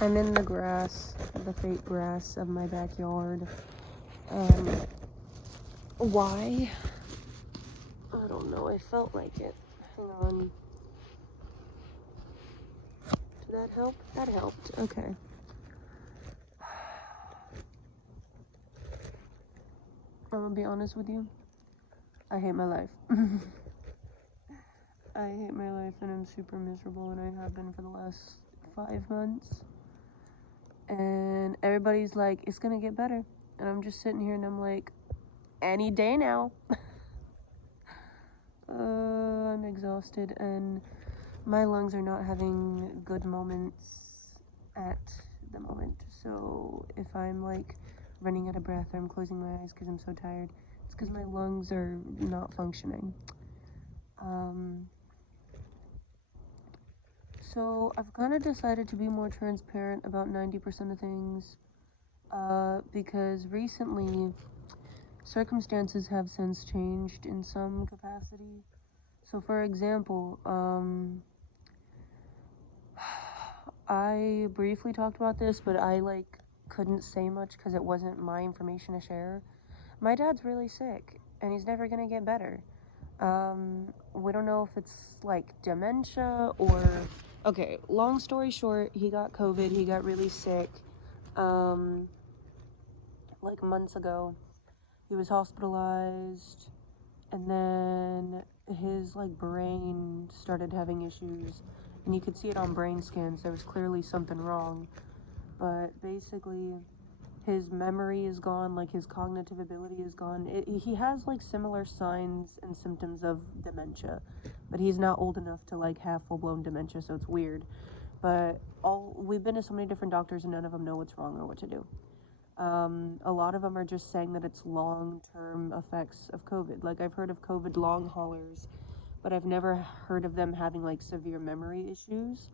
I'm in the grass, the fake grass of my backyard. Why? I don't know, I felt like it. Hang on. Did that help? That helped. Okay. I'm gonna be honest with you. I hate my life. I hate my life and I'm super miserable, and I have been for the last 5 months. And everybody's like, it's gonna get better. And I'm just sitting here and I'm like, any day now. I'm exhausted and my lungs are not having good moments at the moment. So if I'm like running out of breath or I'm closing my eyes because I'm so tired, it's because my lungs are not functioning. So I've kind of decided to be more transparent about 90% of things, because recently circumstances have since changed in some capacity. So for example, I briefly talked about this, but I couldn't say much because it wasn't my information to share. My dad's really sick and he's never gonna get better. We don't know if it's like dementia or... Okay, long story short, he got COVID, he got really sick, like months ago. He was hospitalized, and then his brain started having issues, and you could see it on brain scans. There was clearly something wrong, but basically his memory is gone, his cognitive ability is gone. He has similar signs and symptoms of dementia, but he's not old enough to have full-blown dementia, so it's weird. But we've been to so many different doctors and none of them know what's wrong or what to do. A lot of them are just saying that it's long-term effects of COVID. I've heard of COVID long haulers, but I've never heard of them having severe memory issues.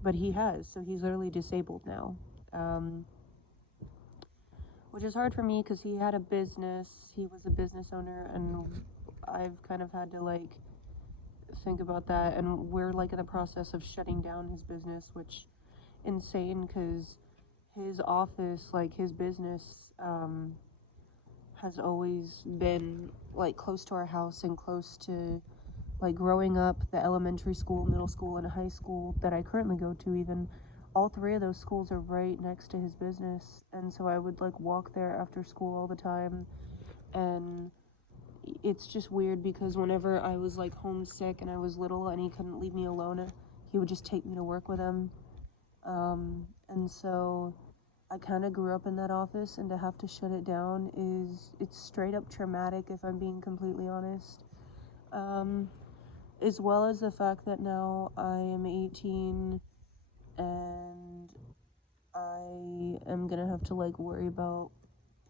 But he has, so he's literally disabled now. Which is hard for me because he had a business, he was a business owner, and I've kind of had to think about that, and we're in the process of shutting down his business, which insane because his office, his business, has always been close to our house and close to growing up, the elementary school, middle school, and high school that I currently go to. Even all 3 of those schools are right next to his business, and so I would walk there after school all the time. And it's just weird because whenever I was homesick and I was little and he couldn't leave me alone, he would just take me to work with him. And so I kind of grew up in that office, and to have to shut it down it's straight up traumatic, if I'm being completely honest. As well as the fact that now I am 18 and I am gonna have to worry about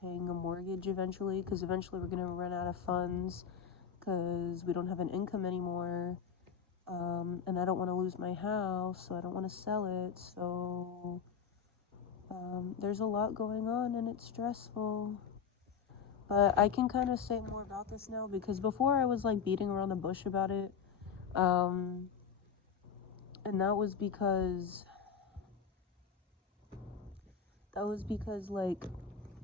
paying a mortgage eventually, because eventually we're gonna run out of funds because we don't have an income anymore. And I don't want to lose my house, so I don't want to sell it. So there's a lot going on and it's stressful. But I can kind of say more about this now, because before I was beating around the bush about it. And that was because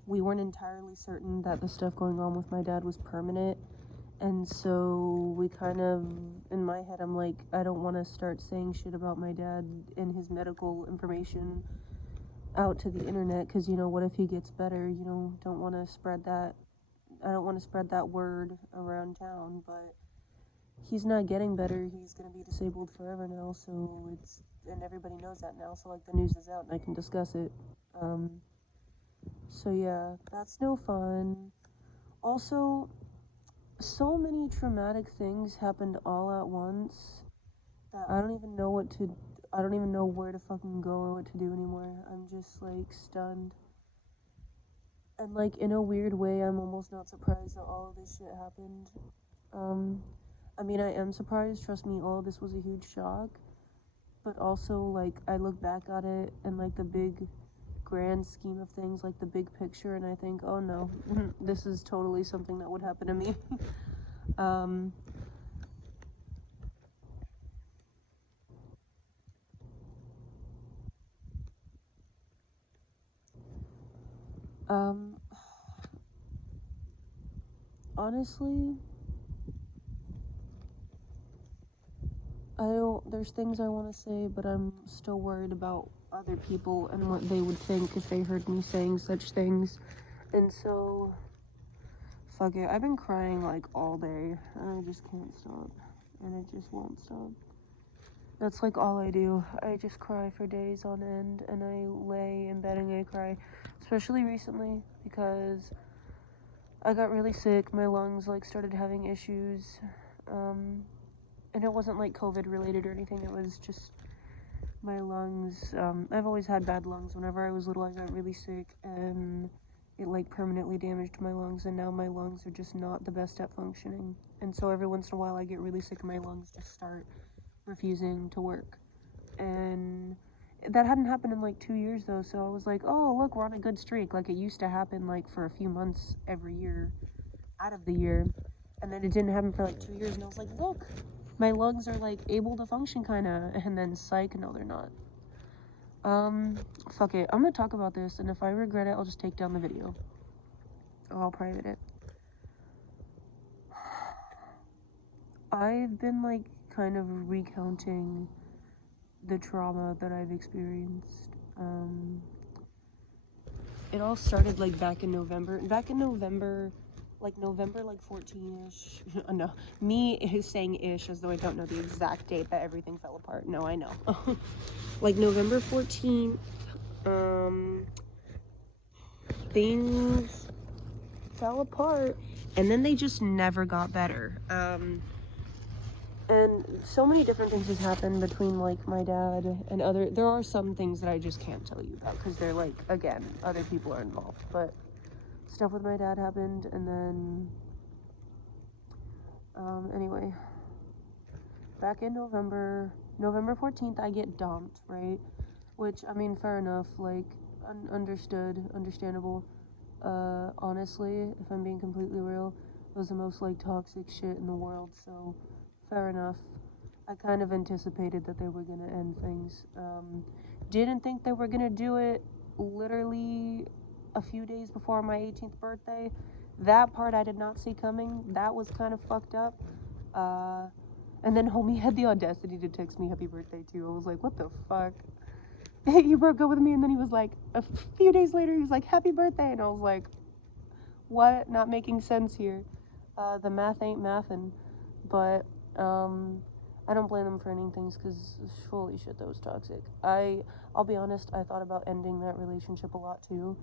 we weren't entirely certain that the stuff going on with my dad was permanent. And so we kind of, in my head, I'm like, I don't want to start saying shit about my dad and his medical information out to the internet, because, what if he gets better? Don't want to spread that. I don't want to spread that word around town, but he's not getting better. He's going to be disabled forever now, and everybody knows that now, so the news is out and I can discuss it. So yeah, that's no fun. Also, so many traumatic things happened all at once that I don't even know where to fucking go or what to do anymore. I'm just stunned. And in a weird way, I'm almost not surprised that all of this shit happened. I mean, I am surprised. Trust me, all of this was a huge shock. But also, I look back at it and the big grand scheme of things, the big picture, and I think, oh no, this is totally something that would happen to me. Um, honestly, there's things I want to say, but I'm still worried about other people and what they would think if they heard me saying such things. And so, fuck it. I've been crying like all day, and I just can't stop. And it just won't stop. That's like all I do. I just cry for days on end, and I lay in bed and I cry. Especially recently, because I got really sick. My lungs like started having issues. And it wasn't like COVID related or anything. It was just my lungs. I've always had bad lungs. Whenever I was little, I got really sick, and it like permanently damaged my lungs, and now my lungs are just not the best at functioning. And so every once in a while I get really sick and my lungs just start refusing to work. And that hadn't happened in like 2 years though, so I was like, oh look, we're on a good streak. Like it used to happen like for a few months every year out of the year, and then it didn't happen for like 2 years, and I was like, look, my lungs are like able to function kinda. And then psych, no they're not. Fuck it, I'm gonna talk about this, and if I regret it, I'll just take down the video or I'll private it. I've been like kind of recounting the trauma that I've experienced. It all started like back in November like November like 14-ish. No, me is saying ish as though I don't know the exact date that everything fell apart. No, I know. Like November 14th, things fell apart, and then they just never got better. And so many different things have happened between like my dad and there are some things that I just can't tell you about because they're like, again, other people are involved, but stuff with my dad happened. And then anyway, back in November 14th, I get dumped, right? Which, I mean, fair enough, like understandable. Honestly, if I'm being completely real, it was the most like toxic shit in the world, so fair enough. I kind of anticipated that they were gonna end things. Didn't think they were gonna do it literally a few days before my 18th birthday. That part I did not see coming. That was kind of fucked up. And then homie had the audacity to text me happy birthday too. I was like, what the fuck? You broke up with me, and then he was like, a few days later, he was like, happy birthday. And I was like, what? Not making sense here. The math ain't mathin'. But, I don't blame them for ending things, because holy shit, that was toxic. I'll be honest, I thought about ending that relationship a lot too.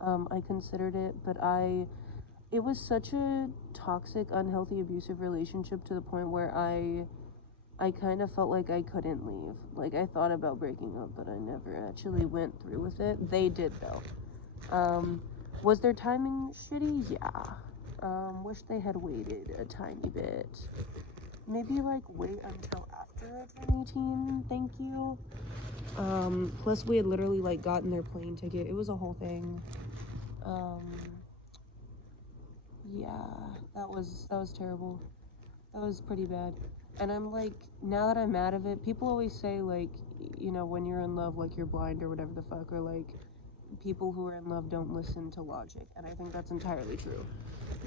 I considered it, but it was such a toxic, unhealthy, abusive relationship to the point where I kind of felt like I couldn't leave. Like, I thought about breaking up, but I never actually went through with it. They did, though. Was their timing shitty? Yeah. Wish they had waited a tiny bit. Maybe, like, wait until after I turn 18, thank you. Plus we had literally, like, gotten their plane ticket. It was a whole thing. Yeah, that was terrible. That was pretty bad. And I'm like, now that I'm out of it, people always say, like, you know, when you're in love, like, you're blind or whatever the fuck, or, like, people who are in love don't listen to logic. And I think that's entirely true.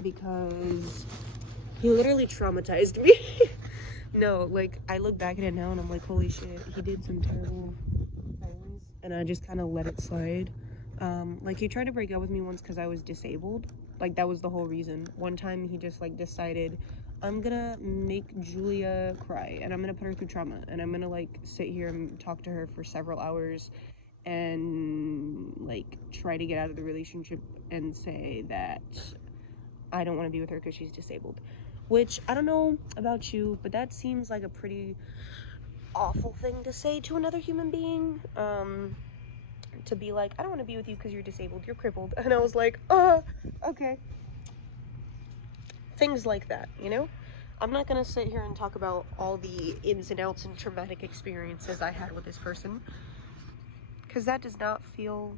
Because he literally traumatized me. No, like, I look back at it now and I'm like, holy shit, he did some terrible things. And I just kind of let it slide. Like, he tried to break up with me once because I was disabled. Like, that was the whole reason. One time he just, like, decided, I'm gonna make Julia cry, and I'm gonna put her through trauma, and I'm gonna, like, sit here and talk to her for several hours and, like, try to get out of the relationship and say that I don't want to be with her because she's disabled. Which, I don't know about you, but that seems like a pretty awful thing to say to another human being. To be like, I don't want to be with you because you're disabled, you're crippled. And I was like, okay. Things like that, you know? I'm not gonna sit here and talk about all the ins and outs and traumatic experiences I had with this person, because that does not feel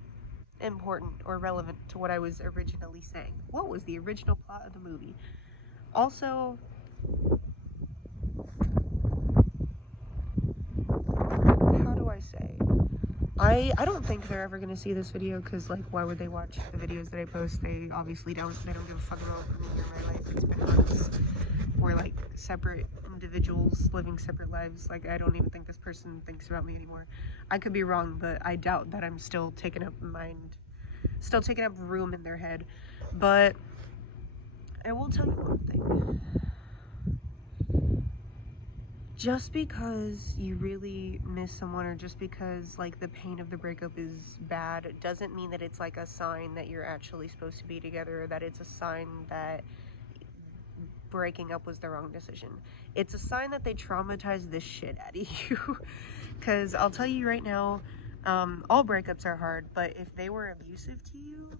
important or relevant to what I was originally saying. What was the original plot of the movie? Also, how do I say? I don't think they're ever gonna see this video, because like, why would they watch the videos that I post? They obviously don't. They don't give a fuck about me or my life. It's been months. We're like separate individuals living separate lives. Like, I don't even think this person thinks about me anymore. I could be wrong, but I doubt that I'm still taking up room in their head. But I will tell you one thing. Just because you really miss someone, or just because like the pain of the breakup is bad, doesn't mean that it's like a sign that you're actually supposed to be together, or that it's a sign that breaking up was the wrong decision. It's a sign that they traumatized the shit out of you. Because I'll tell you right now, all breakups are hard, but if they were abusive to you,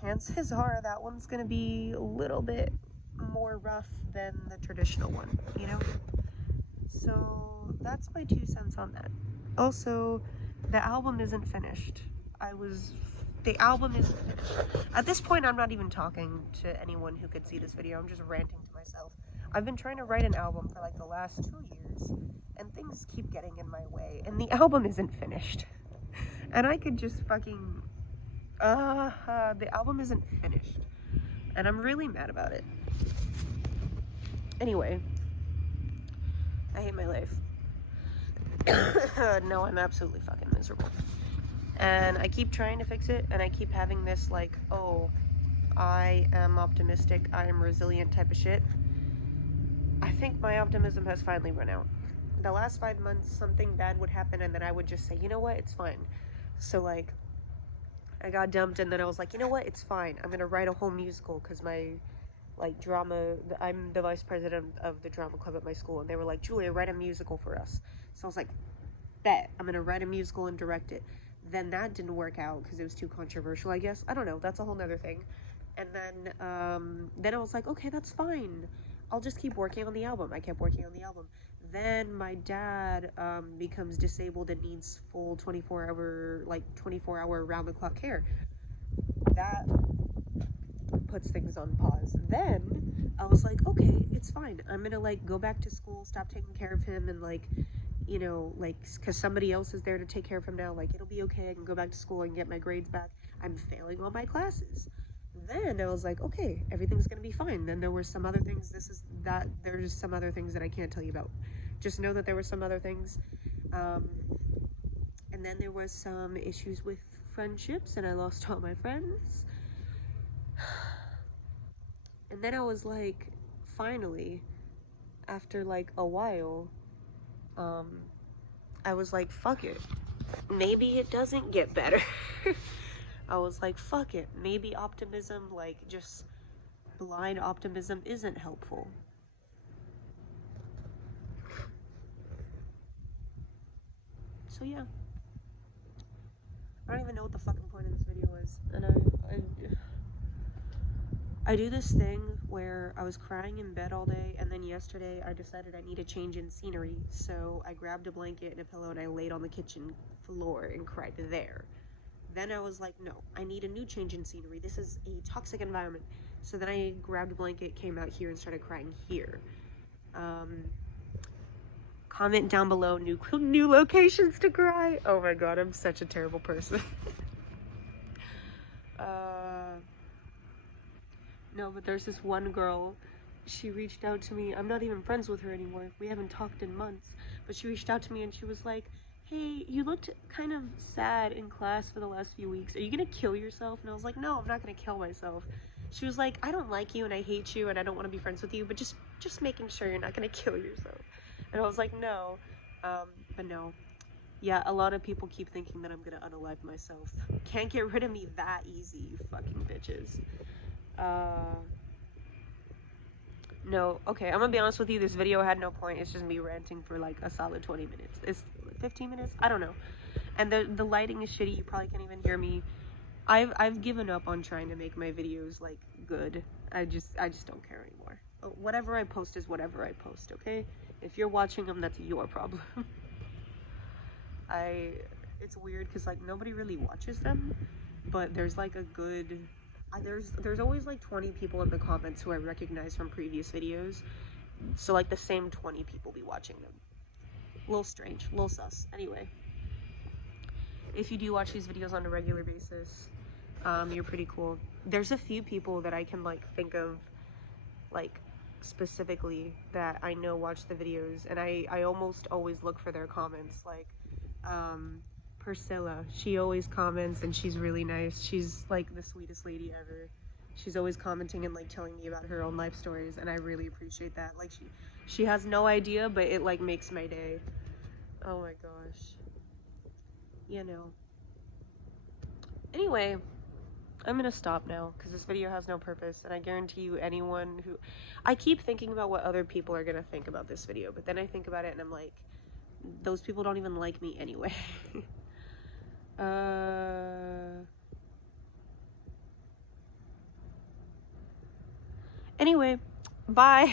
chances are that one's gonna be a little bit more rough than the traditional one, you know? So that's my 2 cents on that. Also, the album isn't finished. The album isn't finished. At this point, I'm not even talking to anyone who could see this video. I'm just ranting to myself. I've been trying to write an album for like the last 2 years, and things keep getting in my way, and the album isn't finished. And I could just fucking, the album isn't finished, and I'm really mad about it. Anyway, I hate my life. No, I'm absolutely fucking miserable. And I keep trying to fix it, and I keep having this like, oh, I am optimistic, I am resilient type of shit. I think my optimism has finally run out. The last 5 months, something bad would happen, and then I would just say, you know what, it's fine. So like, I got dumped, and then I was like, you know what, it's fine. I'm gonna write a whole musical, because my like drama, I'm the vice president of the drama club at my school, and they were like, Julia, write a musical for us. So I was like, bet, I'm gonna write a musical and direct it. Then that didn't work out because it was too controversial, I guess. I don't know, that's a whole nother thing. And then I was like, okay, that's fine. I'll just keep working on the album. I kept working on the album. Then my dad becomes disabled and needs full 24-hour round-the-clock care. That puts things on pause. Then I was like, okay, it's fine. I'm gonna like go back to school, stop taking care of him, and like, you know, like, because somebody else is there to take care of him now, like, it'll be okay. I can go back to school and get my grades back. I'm failing all my classes. Then I was like, okay, everything's gonna be fine. Then there were some other things. There's some other things that I can't tell you about. Just know that there were some other things. And then there was some issues with friendships, and I lost all my friends. And then I was like, finally, after like a while, I was like, fuck it. Maybe it doesn't get better. I was like, fuck it. Maybe optimism, like just blind optimism, isn't helpful. So yeah. I don't even know what the fucking point of this video is. And I do this thing where I was crying in bed all day, and then yesterday I decided I need a change in scenery, so I grabbed a blanket and a pillow and I laid on the kitchen floor and cried there. Then I was like, no, I need a new change in scenery. This is a toxic environment. So then I grabbed a blanket, came out here, and started crying here. Comment down below new locations to cry. Oh my god, I'm such a terrible person. No, but there's this one girl, she reached out to me. I'm not even friends with her anymore. We haven't talked in months. But she reached out to me and she was like, hey, you looked kind of sad in class for the last few weeks. Are you gonna kill yourself? And I was like, no, I'm not gonna kill myself. She was like, I don't like you and I hate you and I don't want to be friends with you, but just making sure you're not gonna kill yourself. And I was like, no. But no. Yeah, a lot of people keep thinking that I'm gonna unalive myself. Can't get rid of me that easy, you fucking bitches. No, okay, I'm gonna be honest with you, this video had no point. It's just me ranting for like a solid 20 minutes. It's 15 minutes? I don't know. And the lighting is shitty, you probably can't even hear me. I've given up on trying to make my videos like good. I just don't care anymore. Whatever I post is whatever I post, okay? If you're watching them, that's your problem. It's weird because like nobody really watches them, but there's like a good, there's always like 20 people in the comments who I recognize from previous videos. So like the same 20 people be watching them. A little strange, a little sus. Anyway, if you do watch these videos on a regular basis, you're pretty cool. There's a few people that I can like think of like specifically that I know watch the videos, and I almost always look for their comments. Like Priscilla, she always comments and she's really nice. She's like the sweetest lady ever. She's always commenting and like telling me about her own life stories, and I really appreciate that. Like she has no idea, but it like makes my day. Oh my gosh. You know. Anyway, I'm gonna stop now because this video has no purpose, and I guarantee you anyone who... I keep thinking about what other people are gonna think about this video, but then I think about it and I'm like, those people don't even like me anyway. Anyway, bye.